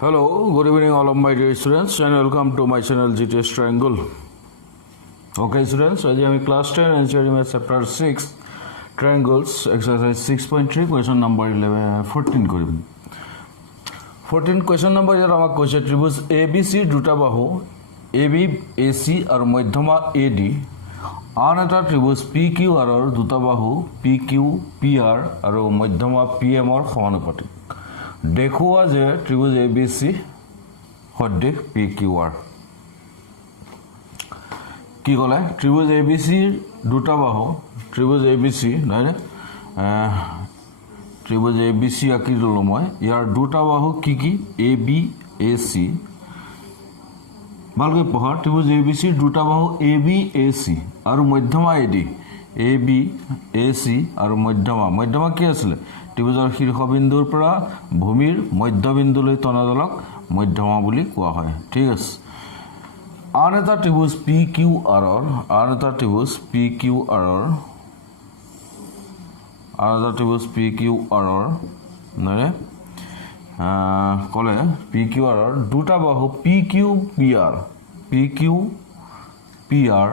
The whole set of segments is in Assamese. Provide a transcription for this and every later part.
Hello, good evening all of my dear students and welcome to my channel GTS Triangle. Okay students, today I am class 10 and studying chapter 6 triangles exercise 6.3 question number 14 Karim 14 question number ইয়াত আমাক কৈছে ত্ৰিভুজ ABC দুটা বাহু AB AC আৰু মধ্যমা AD আন এটা ত্ৰিভুজ PQR ৰ দুটা বাহু PQ PR আৰু মধ্যমা PM ৰ সমানুপাতিক দেখুৱা যে ত্ৰিভুজ ABC সদৃশ PQR কি কলে ত্ৰিভুজ ABC দুটা বাহু ত্ৰিভুজ ABC নহয় ত্ৰিভুজ ABC আকি ললো মই ইয়াৰ দুটা বাহু কি কি AB AC ভালকৈ পঢ়া ত্ৰিভুজ ABC দুটা বাহু AB AC আৰু মধ্যমা AD AB AC আৰু মধ্যমা কি আছিল ত্ৰিভুজৰ শীৰ্ষবিন্দুৰ পৰা ভূমিৰ মধ্যবিন্দুলৈ তনাদলক মধ্যমা বুলি কোৱা হয় ঠিক আছে আন এটা ত্ৰিভুজ PQR নৰে কলে PQR দুটা বাহু PQPR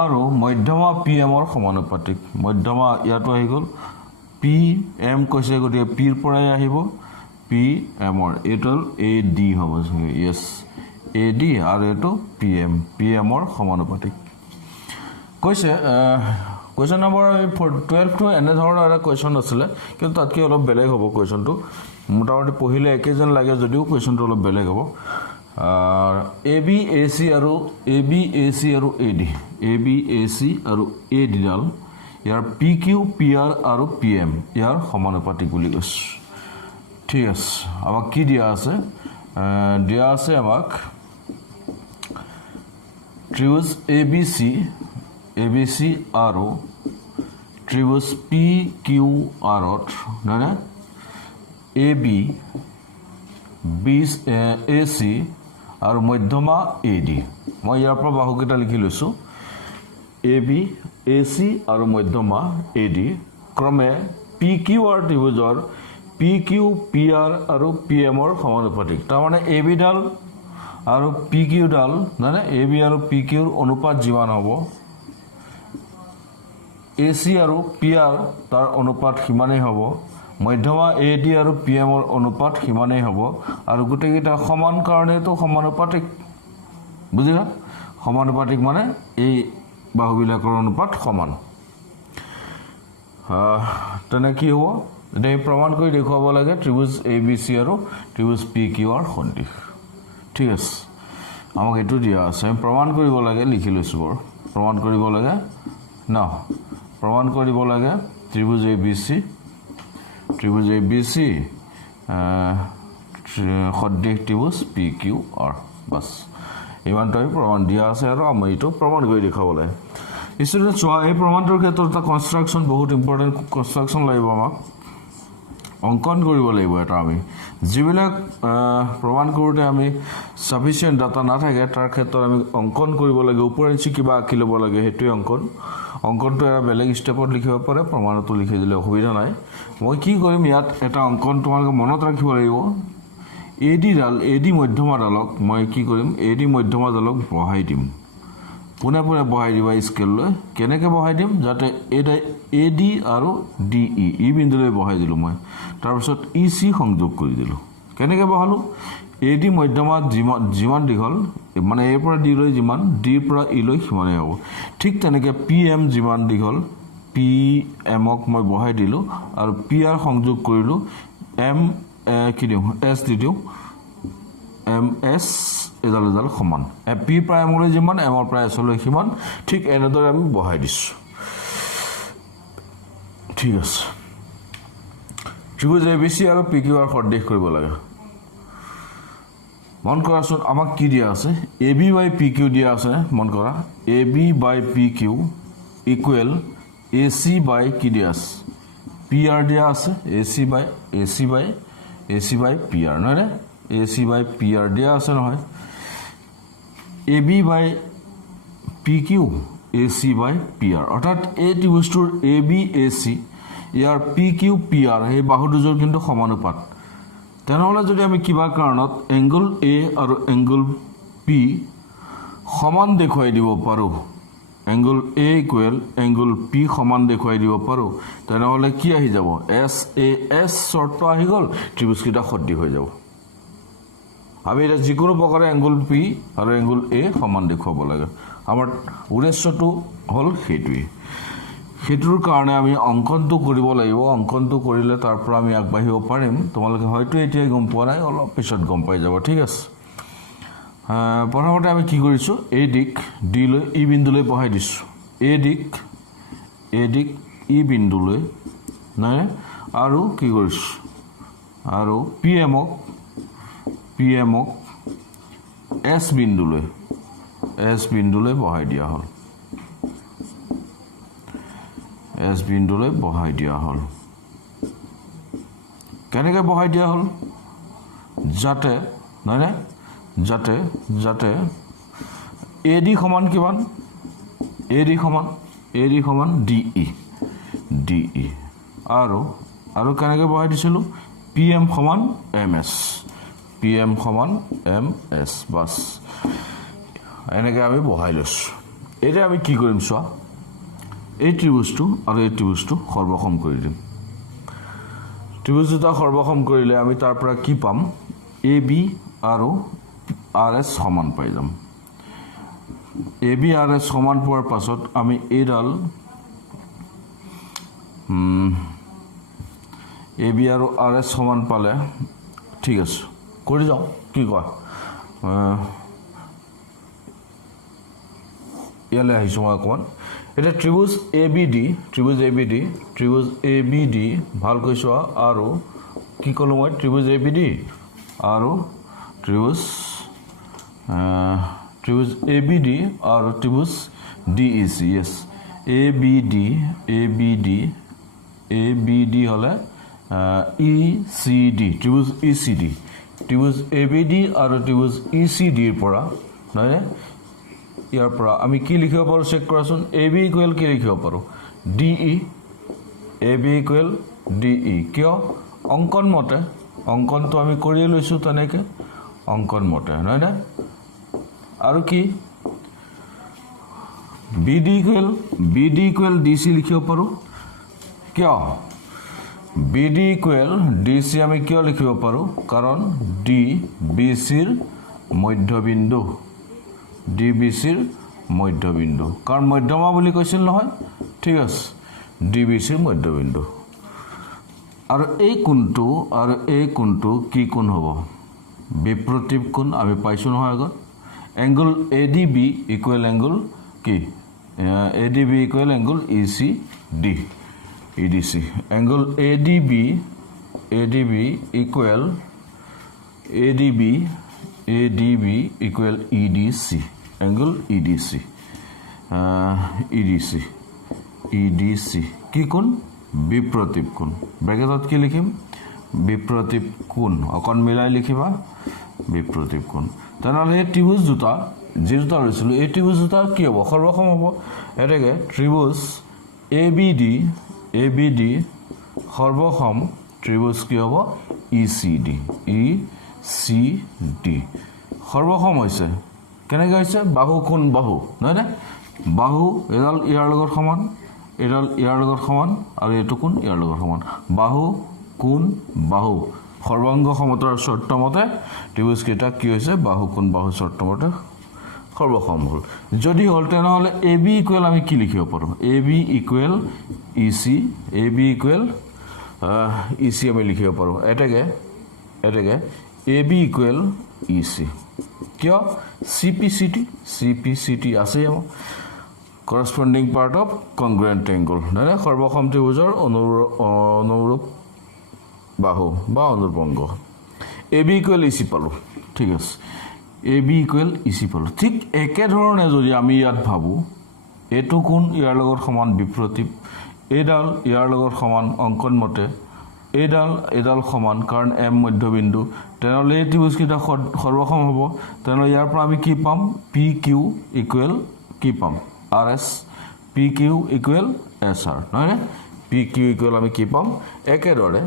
আৰু মধ্যমা PM ৰ সমানুপাতিক মধ্যমা ইয়াতো আহি গল PM কৈছে গতিকে P ৰ পৰাই আহিব PM ৰ এটল AD হ'ব yes AD আৰু এটো PM ৰ সমানুপাতিক কৈছে question number 12 to এনে ধৰণৰ এটা question আছিল কিন্তু তাতকৈ অলপ বেলেগ হ'ব questionটো মোটামুটি পঢ়িলে একেজন লাগে যদিও questionটো অলপ বেলেগ হ'ব AB AC আৰু AD ডাল ইয়াৰ PQ PR আৰু PM ইয়াৰ সমানুপাতিক বুলি কৈছে ঠিক আছে আমাক কি দিয়া আছে আমাক ত্ৰিভুজ ABC আৰু ত্ৰিভুজ PQR মানে AB AC আৰু মধ্যমা AD মই ইয়াৰ পৰা বাহুকেইটা লিখি লৈছো AB AC আৰু মধ্যমা AD ক্ৰমে PQR ত্ৰিভুজৰ PQ PR আৰু PM ৰ সমানুপাতিক তাৰ মানে AB ডাল আৰু PQ ডাল মানে AB আৰু PQ ৰ অনুপাত যিমান হ'ব AC আৰু PR তাৰ অনুপাত সিমানেই হ'ব মধ্যমা AD আৰু PM ৰ অনুপাত সিমানেই হ'ব আৰু গোটেইকেইটা সমান কাৰণেটো সমানুপাতিক বুজিলা সমানুপাতিক মানে এই বাহুবিলাকৰ অনুপাত সমান তেনে কি হ'ব এই প্ৰমাণ কৰি দেখুৱাব লাগে ত্ৰিভুজ ABC আৰু ত্ৰিভুজ PQR সদৃশ ঠিক আছে আমাক এটো দিয়া আছে আমি প্ৰমাণ কৰিব লাগে লিখি লৈছো বৰ প্ৰমাণ কৰিব লাগে না প্ৰমাণ কৰিব লাগে ত্ৰিভুজ ABC সদৃশ ত্ৰিভুজ PQR বাস ইমানটাই প্ৰমাণ দিয়া আছে আৰু আমি এটো প্ৰমাণ কৰি দেখাব লাগে ষ্টুডেন্ট চোৱা এই প্ৰমাণটোৰ ক্ষেত্ৰত এটা কনষ্ট্ৰাকচন বহুত ইম্পৰ্টেন্ট কনষ্ট্ৰাকচন লাগিব আমাক অঙ্কন কৰিব লাগিব এটা আমি যিবিলাক প্ৰমাণ কৰোতে আমি সাফিসিয়েন্ট ডাটা নাথাকে তাৰ ক্ষেত্ৰত আমি অঙ্কন কৰিব লাগে ওপৰেঞ্চি কিবা আঁকি ল'ব লাগে হেতু অঙ্কনটো এটা বেলেগ ষ্টেপত লিখিব পাৰে প্ৰমাণটো লিখি দিলে অসুবিধা নাই মই কি কৰিম ইয়াত এটা অঙ্কন তোমালোকে মনত ৰাখিব লাগিব AD মধ্যমা ডালক মই কি কৰিম AD মধ্যমা ডালক বহাই দিম পুনে বহাই দিবা স্কেল লৈ কেনেকৈ বহাই দিম যাতে AD আৰু DE ই বিন্দুলৈ বহাই দিলো মই তাৰ পিছত EC সংযোগ কৰি দিলো কেনেকৈ বহালো AD মধ্যমা যিমান দীঘল মানে এৰ পৰা D লৈ যিমান D পৰা E লৈ সিমানেই হ'ব ঠিক তেনেকৈ PM যিমান দীঘল PM ক মই বহাই দিলো আৰু PR সংযোগ কৰিলো M কি দিও S দি দিও MS এডাল সমান P প্ৰাইমলৈ যিমান M ৰ পৰা S লৈ সিমান ঠিক এনেদৰে আমি বহাই দিছো ঠিক আছে ত্ৰিভুজ ABC আৰু PQR সদৃশ কৰিব লাগে মন কৰাচোন আমাক কি দিয়া আছে AB by PQ দিয়া আছে মন কৰা AB by PQ equal AC by কি দিয়া আছে PR দিয়া আছে AC by PR নহয় AC by PR দিয়া আছে নহয় AB by PQ AC by PR অৰ্থাৎ এই ত্ৰিভুজটোৰ AB AC ইয়াৰ PQ PR এই বাহু দুজৰ কিন্তু সমানুপাত তেনেহ'লে যদি আমি কিবা কাৰণত এংগল এ আৰু এংগল পি সমান দেখুৱাই দিব পাৰোঁ, angle a equal angle P সমান দেখুৱাই দিব পাৰোঁ, তেনেহ'লে কি আহি যাব, এছ এ এছ চৰ্ত আহি গ'ল, ত্ৰিভুজকেইটা সদৃশ হৈ যাব। আমি এতিয়া যিকোনো প্ৰকাৰে এংগল পি আৰু এংগল এ সমান দেখুৱাব লাগে। আমাৰ উদ্দেশ্যটো হ'ল সেইটোৱেই। সেইটোৰ কাৰণে আমি অংকনটো কৰিব লাগিব। অংকনটো কৰিলে তাৰ পৰা আমি আগবাঢ়িব পাৰিম। তোমালোকে হয়তো এতিয়াই গম পোৱা নাই, অলপ পিছত গম পাই যাব, ঠিক আছে। প্ৰথমতে আমি কি কৰিছোঁ, এই দিশ ডি লৈ ই বিন্দুলৈ বহাই দিছোঁ, এই দিশ ই বিন্দুলৈ নহয়, আৰু কি কৰিছোঁ, আৰু পি এমক এছ বিন্দুলৈ বহাই দিয়া হ'ল, এছ বিন্দুলৈ বহাই দিয়া হ'ল। কেনেকৈ বহাই দিয়া হ'ল, যাতে নহয়নে, যাতে এ ডি সমান কিমান, এ ডি সমান ডি ই, আৰু কেনেকৈ বহাই দিছিলোঁ, পি এম সমান এম এছ, বাছ এনেকৈ আমি বহাই লৈছোঁ। এতিয়া আমি কি কৰিম চোৱা, এই ত্ৰিভুজটো আৰু এই ত্ৰিভুজটো সৰ্বসম কৰি দিম। ত্ৰিভুজ দুটা সৰ্বসম কৰিলে আমি তাৰ পৰা কি পাম, এ বি আৰু আৰ এছ সমান পাই যাম। এ বি আৰ এছ সমান পোৱাৰ পাছত আমি এইডাল এ বি আৰু আৰ এছ সমান পালে, ঠিক আছে, কৰি যাওঁ, কি কোৱা, ইয়ালৈ আহিছোঁ মই অকণমান। এতিয়া ত্ৰিভুজ এ বি ডি ভালকৈ চোৱা, আৰু কি ক'লোঁ মই, ত্ৰিভুজ এ বি ডি আৰু ত্ৰিভুজ এ বি ডি আৰু ত্ৰিভুজ D E C, Yes, A B D হ'লে ই C D, ত্ৰিভুজ E C D, ত্ৰিভুজ A B D আৰু ত্ৰিভুজ ই চি ডিৰ পৰা নহয়নে, ইয়াৰ পৰা আমি কি লিখিব পাৰোঁ, চেক কৰাচোন, এ বি ইকুৱেল কি লিখিব পাৰোঁ, D E, A B equal D E, কিয়, অংকন মতে, অংকনটো আমি কৰিয়ে লৈছোঁ তেনেকৈ, অংকন মতে নহয়নে, আৰু কি, B D equal D C লিখিব পাৰোঁ, কিয়, B D equal D C আমি কিয় লিখিব পাৰোঁ, কাৰণ ডি বি চিৰ মধ্যবিন্দু, কাৰণ মধ্যমা বুলি কৈছিল নহয়, ঠিক আছে, ডি বি চিৰ মধ্যবিন্দু। আৰু এই কোণটো কি কোণ হ'ব, বিপ্ৰতীপ কোণ, আমি পাইছোঁ নহয় আগত, angle A D B equal angle কি, A D B equal angle E C D, E D C, angle A D B equal equal E D C, angle E D C, কি কোণ, বিপ্ৰতীপ কোণ, ব্ৰেকেটত কি লিখিম, বিপ্ৰতীপ কোণ, অকণ মিলাই লিখিবা, বিপ্ৰতীপ কোণ। তেনেহ'লে এই ত্ৰিভুজ দুটা যি দুটা লৈছিলোঁ, এই ত্ৰিভুজ দুটা কি হ'ব, সৰ্বসম হ'ব। এনেকৈ ত্ৰিভুজ এ বি ডি সৰ্বসম ত্ৰিভুজ কি হ'ব, ই চি ডি সৰ্বসম হৈছে, কেনেকৈ হৈছে, বাহু কোণ বাহু নহয়নে, বাহু এডাল ইয়াৰ লগত সমান, এডাল ইয়াৰ লগত সমান, আৰু এইটো কোণ ইয়াৰ লগত সমান, বাহু কোণ বাহু সৰ্বাংগ সমতাৰ চৰ্তমতে ত্ৰিভুজকেইটা কি হৈছে, বাহু কোণ বাহু চৰ্তমতে সৰ্বসম হ'ল। যদি হ'ল তেনেহ'লে এ বি ইকুৱেল আমি কি লিখিব পাৰোঁ, A B equal E C, আমি লিখিব পাৰোঁ, এতেকে A B equal E C, কিয়, চি পি চি টি আছেই আমাৰ, কৰসপন্ডিং পাৰ্ট অফ কংগ্ৰুয়েন্ট এংগল, মানে সৰ্বসম ত্ৰিভুজৰ অনুৰূপ বাহু বা অনুৰূপংগ। A B equal E C পালোঁ, ঠিক আছে, A B equal E C পালোঁ। ঠিক একেধৰণে যদি আমি ইয়াত ভাবোঁ, এইটো কোণ ইয়াৰ লগত সমান বিপ্ৰতীপ, এইডাল ইয়াৰ লগত সমান অংকন মতে, এইডাল সমান কাৰণ এম মধ্যবিন্দু, তেনেহ'লে এই ত্ৰিভুজকেইটা সৰ্বসম হ'ব। তেনেহ'লে ইয়াৰ পৰা আমি কি পাম, পি কিউ ইকুৱেল কি পাম, R S, P Q equal S R, নহয়নে, পি কিউ ইকুৱেল আমি কি পাম, একেদৰে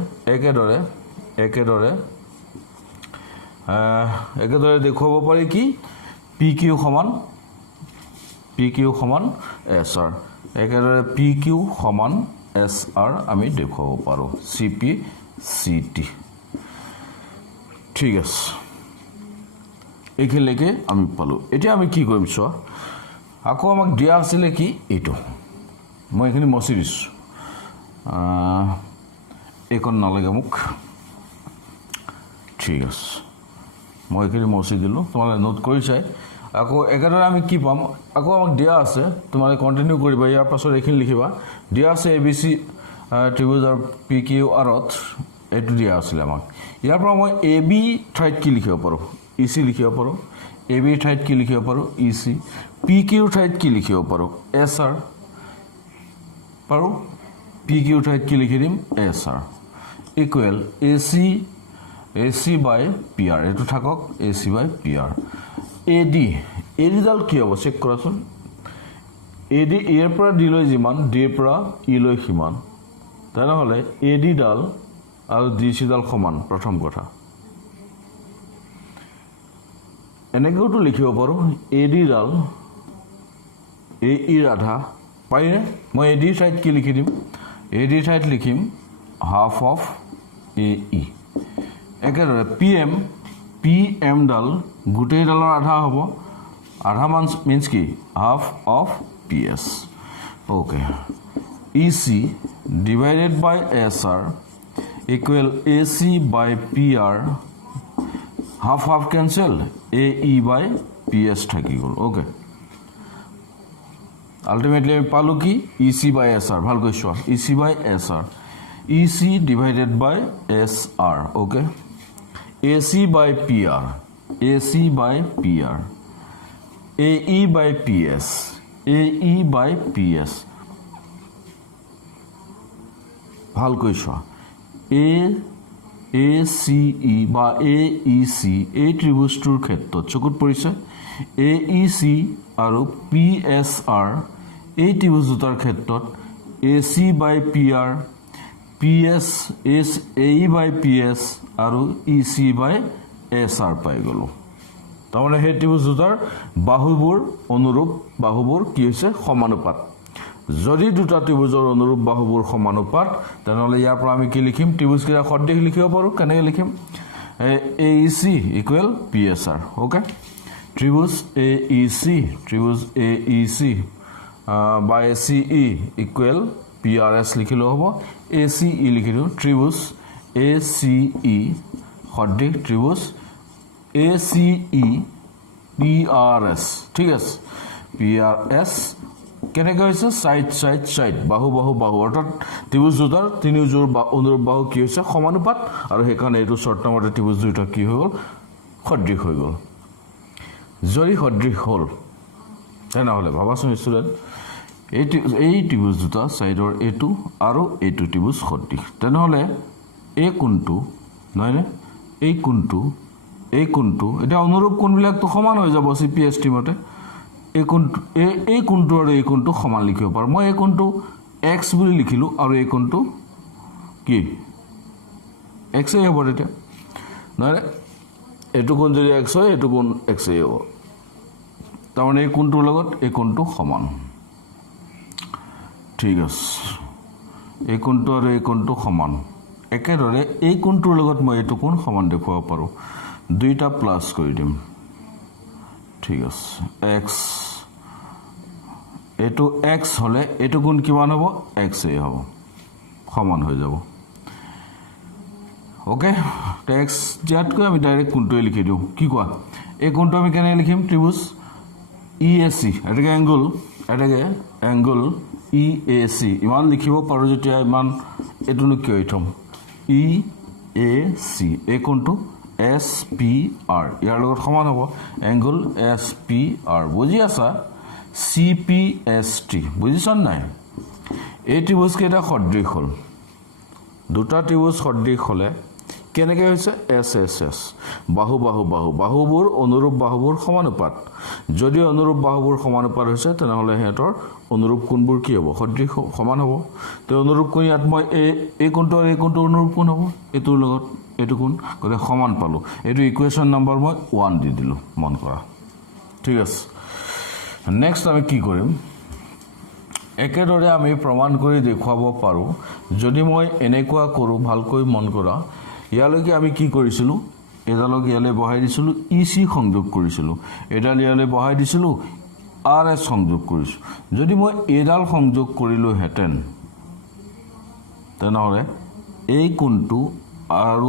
একেদৰে দেখুৱাব পাৰি কি পি কিউ সমান এছ আৰ একেদৰে পি কিউ সমান এছ আৰ আমি দেখুৱাব পাৰোঁ চি পি চি টি ঠিক আছে এইখিনিলৈকে আমি পালোঁ এতিয়া আমি কি কৰিম চোৱা আকৌ আমাক দিয়া আছিলে কি এইটো মই এইখিনি মচি দিছোঁ এইকণ নালাগে মোক ঠিক আছে মই এইখিনি মচি দিলোঁ তোমালোকে নোট কৰি চাই আকৌ একেদৰে আমি কি পাম আকৌ আমাক দিয়া আছে তোমালোকে কণ্টিনিউ কৰিবা ইয়াৰ পাছত এইখিনি লিখিবা দিয়া আছে A B C ত্ৰিভুজৰ P Q আৰত এইটো দিয়া আছিলে আমাক ইয়াৰ পৰা মই এ বি ঠাইত কি লিখিব পাৰোঁ ই চি লিখিব পাৰোঁ এ বি ঠাইত কি লিখিব পাৰোঁ ই চি পি কিউ ঠাইত কি লিখিব পাৰোঁ এছ আৰ পাৰোঁ পি কিউ ঠাইত কি লিখি দিম S R equal A C by P R এইটো থাকক A C by P R এ ডিডাল কি হ'ব চেক কৰাচোন এ ডি এৰ পৰা ডিলৈ যিমান ডিৰ পৰা ইলৈ সিমান তেনেহ'লে এ ডিডাল আৰু ডি চিডাল সমান প্ৰথম কথা এনেকৈতো লিখিব পাৰোঁ এ ডিডাল এ ইৰ আধা পাৰিনে মই এ ডিৰ ঠাইত কি লিখি দিম এ ডিৰ ঠাইত লিখিম হাফ অফ এ ই একেদৰে পি এমডাল গোটেইডালৰ আধা হ'ব আধা মিনছ কি half of P S okay E C divided by S R equal A C by P R half half cancel A E by P S থাকি গ'ল অ'কে আল্টিমেটলি আমি পালোঁ কি E C by S R ভালকৈ চোৱা E C by S R E C divided by S R okay A C by P R A C by P R A E by P S A E by P S ভালকৈ চোৱা এ চি ই বা এ ই চি এই ত্ৰিভুজটোৰ ক্ষেত্ৰত চকুত পৰিছে এ ই চি আৰু পি এছ আৰ এই ত্ৰিভুজ দুটাৰ ক্ষেত্ৰত A C by P R P S A E by P S আৰু E C by S R পাই গ'লোঁ তাৰমানে সেই ত্ৰিভুজ দুটাৰ বাহুবোৰ অনুৰূপ বাহুবোৰ কি হৈছে সমানুপাত যদি দুটা ত্ৰিভুজৰ অনুৰূপ বাহুবোৰ সমানুপাত তেনেহ'লে ইয়াৰ পৰা আমি কি লিখিম ত্ৰিভুজকেইটা সদৃশ লিখিব পাৰোঁ কেনেকৈ লিখিম A E C equal P S R okay ত্ৰিভুজ এ ই চি বা A C E equal P R S লিখিলেও হ'ব এ চি ই লিখি দিওঁ ত্ৰিভুজ এ চি ই সদৃশ ত্ৰিভুজ A C E P R S ঠিক আছে পি আৰ এছ কেনেকৈ হৈছে চাইড বাহু অৰ্থাৎ ত্ৰিভুজ দুটাৰ তিনিযোৰ অনুৰূপ বাহু কি হৈছে সমানুপাত আৰু সেইকাৰণে এইটো চৰ্তমতে ত্ৰিভুজ দুটা কি হৈ গ'ল সদৃশ হৈ গ'ল যদি সদৃশ হ'ল তেনেহ'লে ভাবাচোন ষ্টুডেণ্ট এই ত্ৰিভুজ দুটা ছাইডৰ এইটো আৰু এইটো ত্ৰিভুজ সদৃশ তেনেহ'লে এই কোণটো নহয়নে এই কোণটো এতিয়া অনুৰূপ কোণবিলাকতো সমান হৈ যাব চি পি এছ টি মতে এই কোণটো আৰু এই কোণটো সমান লিখিব পাৰোঁ মই এই কোণটো এক্স বুলি লিখিলোঁ আৰু এই কোণটো কি এক্সেই হ'ব তেতিয়া নহয়নে এইটো কোণ যদি এক্স হয় এইটো কোণ এক্সেই হ'ব তাৰমানে এই কোণটোৰ লগত এই কোণটো সমান ঠিক আছে এই কোণটো আৰু এই কোণটো সমান একেদৰে এই কোণটোৰ লগত মই এইটো কোণ সমান দেখুৱাব পাৰোঁ দুইটা প্লাছ কৰি দিম ঠিক আছে এক্স এইটো এক্স হ'লে এইটো কোণ কিমান হ'ব এক্সেই হ'ব সমান হৈ যাব অ'কে এক্স দিয়াতকৈ আমি ডাইৰেক্ট কোণটোৱে লিখি দিওঁ কি কোৱা এই কোণটো আমি কেনেকৈ লিখিম ত্ৰিভুজ ই এ চি এটাকে এংগুল ই এ চি ইমান লিখিব পাৰোঁ যেতিয়া ইমান এইটোনো কিয় থ'ম ই এ চি এই কোণটো এছ পি আৰ ইয়াৰ লগত সমান হ'ব এংগুল এছ পি আৰ বুজি আছা চি পি এছ টি বুজিছা নাই এই ত্ৰিভুজকেইটা সদৃশ হ'ল দুটা ত্ৰিভুজ সদৃশ হ'লে কেনেকৈ হৈছে এছ এছ এছ বাহুবোৰ অনুৰূপ বাহুবোৰ সমানুপাত যদি অনুৰূপ বাহুবোৰ সমানুপাত হৈছে তেনেহ'লে সিহঁতৰ অনুৰূপ কোণবোৰ কি হ'ব সদৃশ সমান হ'ব তো অনুৰূপ কোণ ইয়াত মই এই কোণটো আৰু এই কোণটো অনুৰূপ কোণ হ'ব এইটোৰ লগত এইটো কোন গতে সমান পালো এইটো ইকুৱেশ্যন নম্বৰ মই 1 দি দিলো মন কৰা ঠিক আছে নেক্সট আমি কি কৰিম একেদৰে আমি প্ৰমাণ কৰি দেখুৱাব পাৰো যদি মই এনেকুৱা কৰো ভালকৈ মন কৰা ইয়ালৈকে আমি কি কৰিছিলো এডালক ইয়ালে বহাই দিছিলো ইসি সংযোগ কৰিছিলো এডাল ইয়ালে বহাই দিছিলো আৰএস সংযোগ কৰিছো যদি মই এডাল সংযোগ কৰিলো হেতেন তেনেহলে এই কোণটো আৰু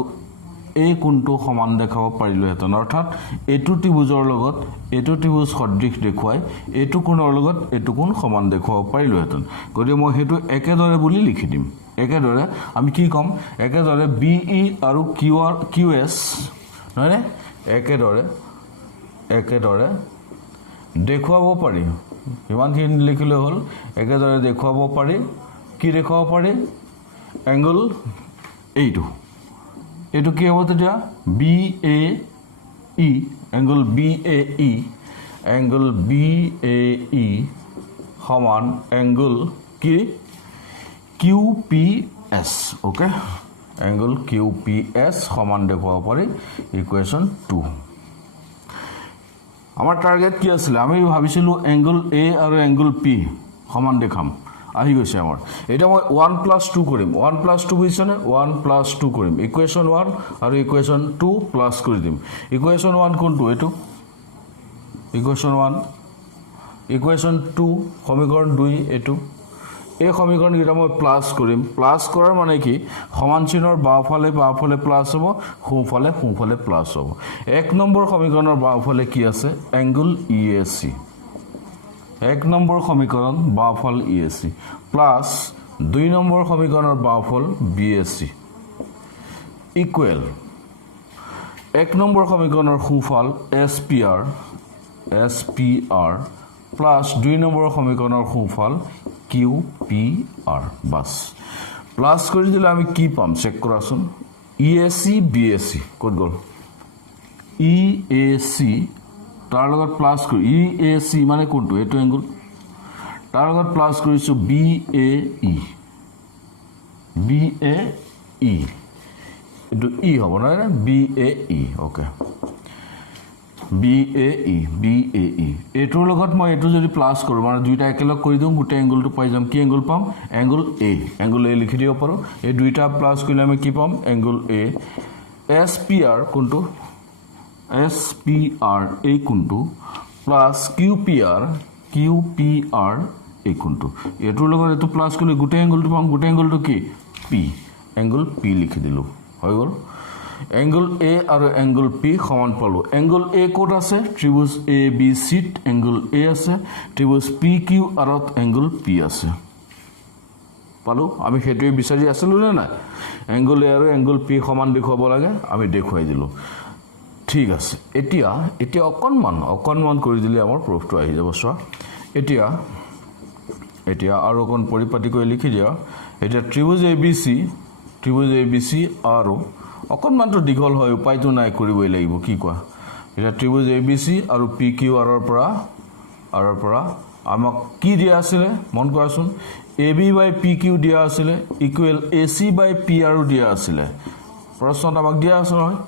এই কোণটো সমান দেখাব পাৰিলো হেতেন অৰ্থাৎ এটু ত্ৰিভুজৰ লগত এটু ত্ৰিভুজ সদৃশ দেখুৱাই এটু কোণৰ লগত এটু কোণ সমান দেখাব পাৰিলো হেতেন গতিকে মই হেতু একেদৰে বুলি লিখি দিম একেদৰে আমি কি কম একেদৰে বিই আৰু কিউএস নহয় একেদৰে দেখুৱাব পাৰি ইমানখিনি লিখিলে হ'ল একেদৰে দেখুৱাব পাৰি কি দেখুৱাব পাৰি এংগল এইটো এইটো কি হ'ব তেতিয়া BAE এংগল BAE সমান এংগল কি QPS ওকে এংগল QPS সমান দেখুৱাব পাৰি ইকুৱেশ্যন 2 আমাৰ টাৰ্গেট কি আছিল আমি ভাবিছিলো এংগল A আৰু এংগল P সমান দেখাম আহি গৈছে আমাৰ এটা মই 1 + 2 কৰিম 1 + 2 বুজিছনে 1 + 2 কৰিম ইকুৱেশ্যন 1 আৰু ইকুৱেশ্যন 2 প্লাস কৰি দিম ইকুৱেশ্যন 1 কোনটো এটো ইকুৱেশ্যন 1 ইকুৱেশ্যন 2 সমীকৰণ 2 এটো এই সমীকৰণ কিটা মই প্লাস কৰিম প্লাস কৰাৰ মানে কি সমান চিনৰ বাওফালে প্লাস হ'ব সোঁফালে প্লাস হ'ব এক নম্বৰ সমীকৰণৰ বাওফালে কি আছে এংগল EAC এক নম্বৰ সমীকৰণ বাওফাল EAC প্লাস 2 নম্বৰ সমীকৰণৰ বাওফাল BAC ইকুৱেল এক নম্বৰ সমীকৰণৰ সোঁফাল SPR প্লাস 2 নম্বৰ সমীকৰণৰ সোঁফাল QPR বাস প্লাস কৰি দিলে আমি কি পাম চেক কৰাচোন EAC BAC কত গল EAC তাৰ লগত প্লাস কৰি EAC মানে কোনটো এটো এংগল তাৰ লগত প্লাস কৰিছো BAE এটো E হ'ব না BAE ওকে BAE এটোৰ লগত মই এটো যদি প্লাস কৰো মানে দুইটা একেলগ কৰি দিম গুটে এংগলটো পাই যাম কি এংগল পাম এংগল A লিখি দিব পাৰো এই দুইটা প্লাস কৰিলে আমি কি পাম এংগল A SPR কোনটো SPR এই কোনটো প্লাস QPR এই কোনটো এটোৰ লগত এটো প্লাস কৰিলে গুটে এংগলটো পাম গুটে এংগলটো কি P এংগল P লিখি দিলো হৈ গল এংগল A আৰু এংগল P সমান পালো এংগল A কোড আছে ত্ৰিভুজ ABC এংগল A আছে ত্ৰিভুজ PQ আৰু এংগল P আছে পালো আমি হেতুই বিচাৰি আছিল না এংগল A আৰু এংগল P সমান দেখুৱাব লাগে আমি দেখুৱাই দিলো ঠিক আছে এতিয়া অকনমান কৰি দিলে আমাৰ প্ৰুফটো আহি যাব সো এতিয়া আৰু অকন পৰিপাটি কৰি লিখি দিয়া এটা ত্ৰিভুজ ABC আৰু অকনমানটো দীঘল হয় উপায়টো নাই কৰিবই লাগিব কি কোৱা এটা ত্ৰিভুজ ABC আৰু PQR ৰ পৰা আমাক কি দিয়া আছিল মন কৰাচোন AB/PQ দিয়া আছিল ইকুৱেল AC/PR দিয়া আছিল প্ৰশ্নত আমাক দিয়া আছে নহয়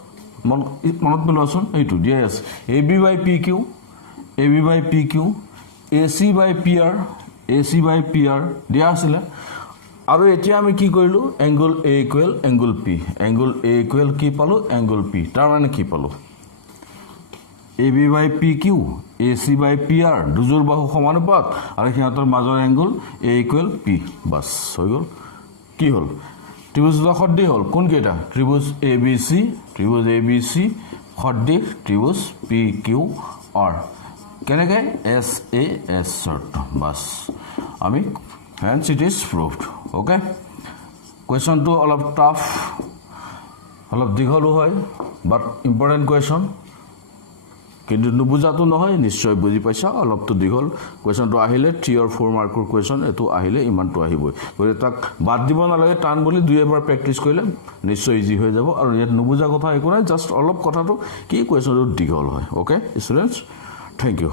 মনত পেলোৱাচোন এইটো দিয়া আছে AB/PQ AC/PR দিয়া আছিল আৰু এতিয়া আমি কি কৰিলো angle A equal angle P angle A equal কি পালো এংগল P তাৰ মানে কি পালো AB/PQ AC/PR দুজোৰ বাহু সমানুপাত আৰু সিহঁতৰ মাজৰ এংগল A ইকুৱেল P বাস হৈ গল কি হল ত্ৰিভুজ সদৃশ হল কোন কেটা ত্ৰিভুজ ABC সদৃশ ত্ৰিভুজ PQR কেনেকৈ SAS শর্ত বাস আমি hence it is proved okay question to all of tough all of digholu hoy but important question কিন্তু নুবুজাটো নহয় নিশ্চয় বুজি পাইছা অলপ তো দিঘল কোৱেশ্যনটো আহিলে 3 or 4 মাৰ্কৰ কোৱেশ্যন এটো আহিলে ইমানটো আহিবই গৰে তাক বাদ দিব নালাগে টান বুলি দুই এবাৰ প্ৰেক্টিস কৰিলে নিশ্চয় ইজি হৈ যাব আৰু ইয়াত নুবুজা কথা একো নাই জাস্ট অলপ কথাটো কি কোৱেশ্যনটো দিঘল হয় ওকে ষ্টুডেন্টস থ্যাংক ইউ